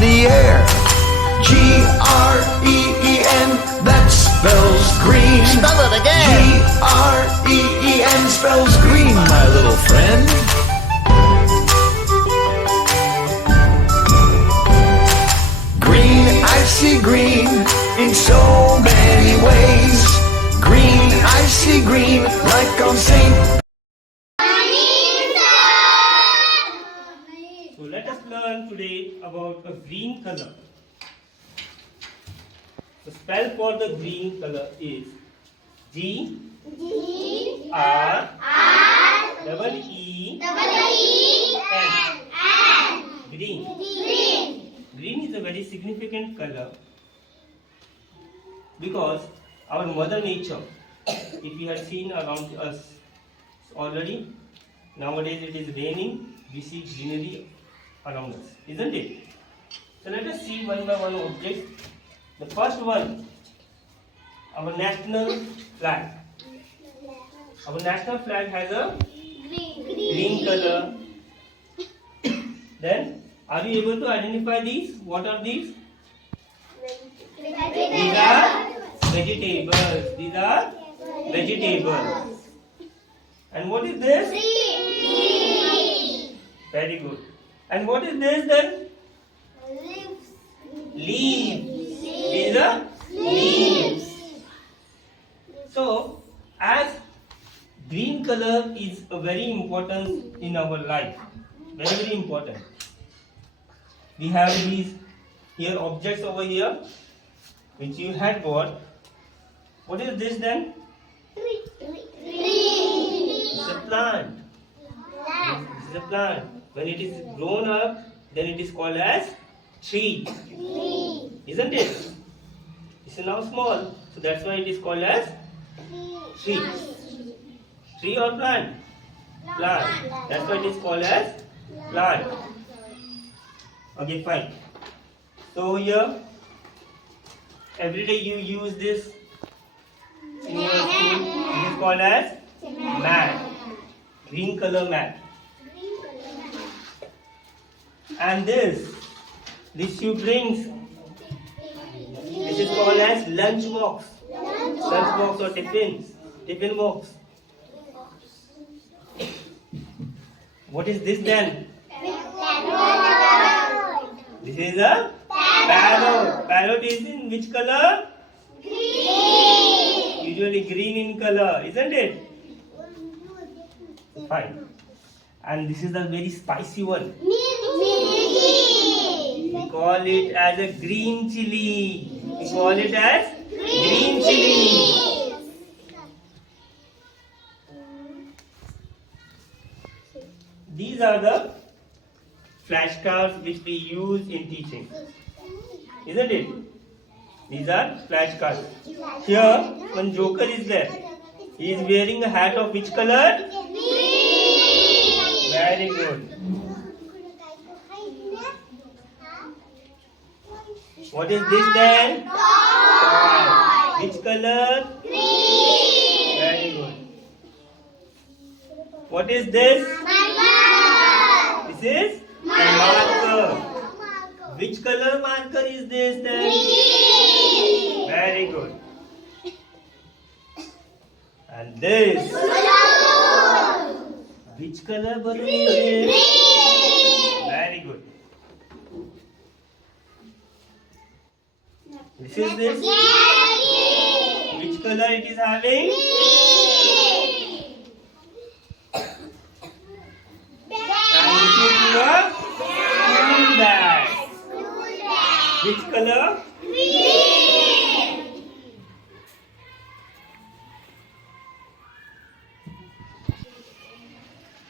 the air. Green, that spells green. Spell it again. Green spells green, my little friend. Green, I see green in so many ways. Green, I see green like on St. So let us learn today about a green color. The spell for the green color is G R double E N. Green. Green is a very significant color because our mother nature, if you have seen around us already, nowadays it is raining, we see greenery around us, isn't it? So let us see one by one objects. The first one, our national flag. Our national flag has a green color. Then, are you able to identify these? What are these? These are vegetables. These are vegetables. And what is this? Very good. And what is this then? Leaves. These are leaves. So, as green color is a very important in our life, very important. We have these here objects over here, which you had got. What is this then? It's a plant. This is a plant. When it is grown up, then it is called as tree. Isn't it? It's now small, so that's why it is called as tree. Tree or plant? Plant. That's why it is called as plant. Okay, fine. So here, every day you use this in your school. It is called as mat. Green color mat. And this you brings. This is called as lunch box. Lunch box or tiffin box. What is this then? This is a parrot. Parrot is in which color? Green. Usually green in color, isn't it? Fine. And this is the very spicy one. We call it as a green chili. We call it as green chili. These are the flashcards which we use in teaching. Isn't it? These are flashcards. Here, one joker is there. He is wearing a hat of which color? Very good. What is this then? Toy. Which color? Green. Very good. What is this? This is a marker. Which color marker is this then? Green. Very good. And this? Balloon. Which color balloon is this? Green. Very good. This is this? Which color it is having? Green. And this is your school bag. Which color? Green.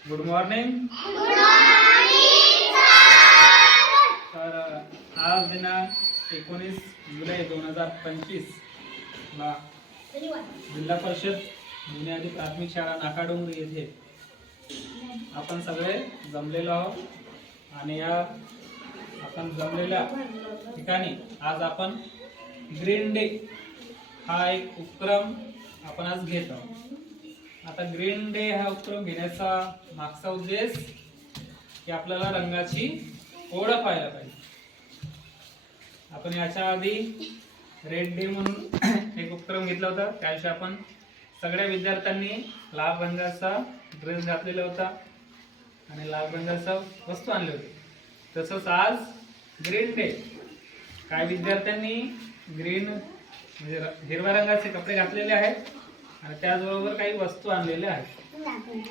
Good morning. Good morning, sir. तर आज दिनांक 19 जुलै 2025 ला जिल्हा परिषद बुनियादी प्राथमिक शाळा नाकाडोंगरी येथे आपण सगळे जमलेलो आहोत. आणि या आपण जमलेल्या ठिकाणी आज आपण ग्रीन डे हा एक उपक्रम आपण आज घेत आहोत. आता ग्रीन डे हा उपक्रम घेण्याचा मागचा उद्देश की आपल्याला रंगाची ओढ व्हायला पाहिजे. आपण याच्या आधी रेड डे म्हणून एक उपक्रम घेतला होता. त्या दिवशी आपण सगळ्या विद्यार्थ्यांनी लाल रंगाचा ड्रेस घातलेला होता आणि लाल रंगाचा वस्तू आणले होते. तसंच आज ग्रीन डे. काही विद्यार्थ्यांनी ग्रीन म्हणजे हिरव्या रंगाचे कपडे घातलेले आहेत आणि त्याचबरोबर काही वस्तू आणलेल्या आहेत.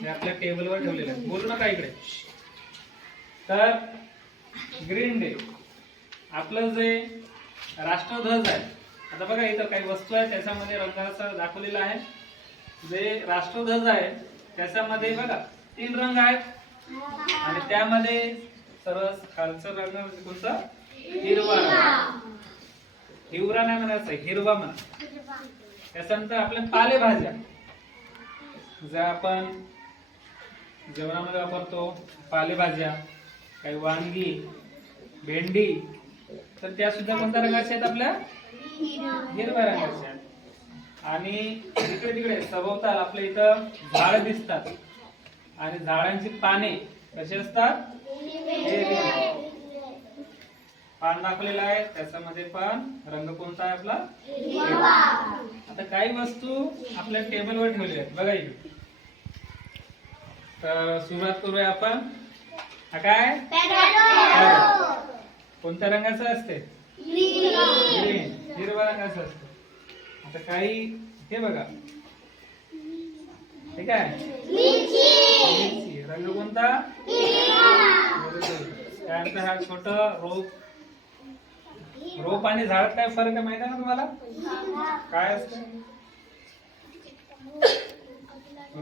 ते आपल्या टेबलवर ठेवलेले आहेत. बोलू नका इकडे. तर ग्रीन डे आपलं जे राष्ट्रध्वज आहे. आता बघा इथं काही वस्तू आहे त्याच्यामध्ये रंगाचा दाखवलेला आहे. जे राष्ट्रध्वज आहे त्याच्यामध्ये बघा 3 रंग आहेत आणि त्यामध्ये सर्व खालचा रंग म्हणजे कोणता? हिरवा रंग. हिवरा नाही म्हणायचं, हिरवा म्हणा. त्याच्यानंतर आपल्या पालेभाज्या ज्या आपण जेवणामध्ये वापरतो, पालेभाज्या, काही वांगी, भेंडी, तर त्या सुद्धा कोणत्या रंगाच्या आहेत? आपल्या हिरव्या रंगाच्या. आणि इकडे तिकडे सभोवताल आपल्या इथं झाड दिसतात आणि झाडांची पाने कशी असतात? पान दाखवलेलं आहे त्याच्यामध्ये पण रंग कोणता आहे आपला? हिरवा. आता काही वस्तू आपल्या टेबलवर ठेवल्या आहेत बघा इकडे. तर सुरुवात करूया आपण. हा काय? कोणत्या रंगाचं असते? ग्रीन. हिरवा रंगाचं असते. आता काही हे बघा, ठीक आहे, मिरची. रंग कोणता? त्यानंतर हा छोट रोप आणि झाड काय फरक आहे माहिती आहे ना तुम्हाला? काय असतं?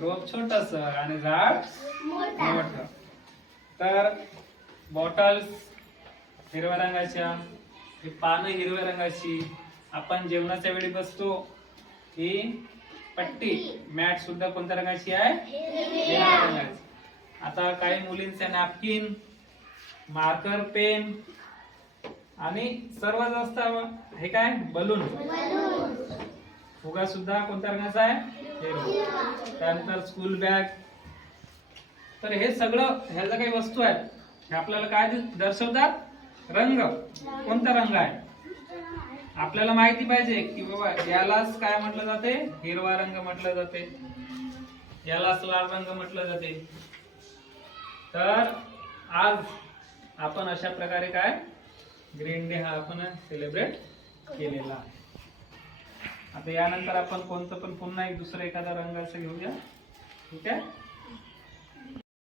रोप छोटस आणि झाड मोठं. तर बॉटल्स हिरव्या रंगाच्या, ही पानं हिरव्या रंगाची. आपण जेवणाच्या वेळी बसतो ही पट्टी मॅट सुद्धा कोणत्या रंगाची आहे? हिरव्या रंगाची. आता काही मुलींचे नॅपकिन, मार्कर पेन आणि सर्वात जास्त हे काय? बलून. फुगा सुद्धा कोणत्या रंगाचा आहे? हिरवा. त्यानंतर स्कूल बॅग. तर हे सगळं ह्या ज्या काही वस्तू आहेत हे आपल्याला काय दर्शवतात? रंग. कोणता रंग आहे आपल्याला माहिती पाहिजे की बाबा यालाच काय म्हटलं जाते? हिरवा रंग म्हटलं जाते, यालाच लाल रंग म्हटलं जाते. तर आज आपण अशा प्रकारे काय ग्रीन डे हा आपण सेलिब्रेट केलेला आहे. आता यानंतर आपण कोणतं पण पुन्हा एक दुसरा एखादा रंगाचं घेऊया. ठीक आहे.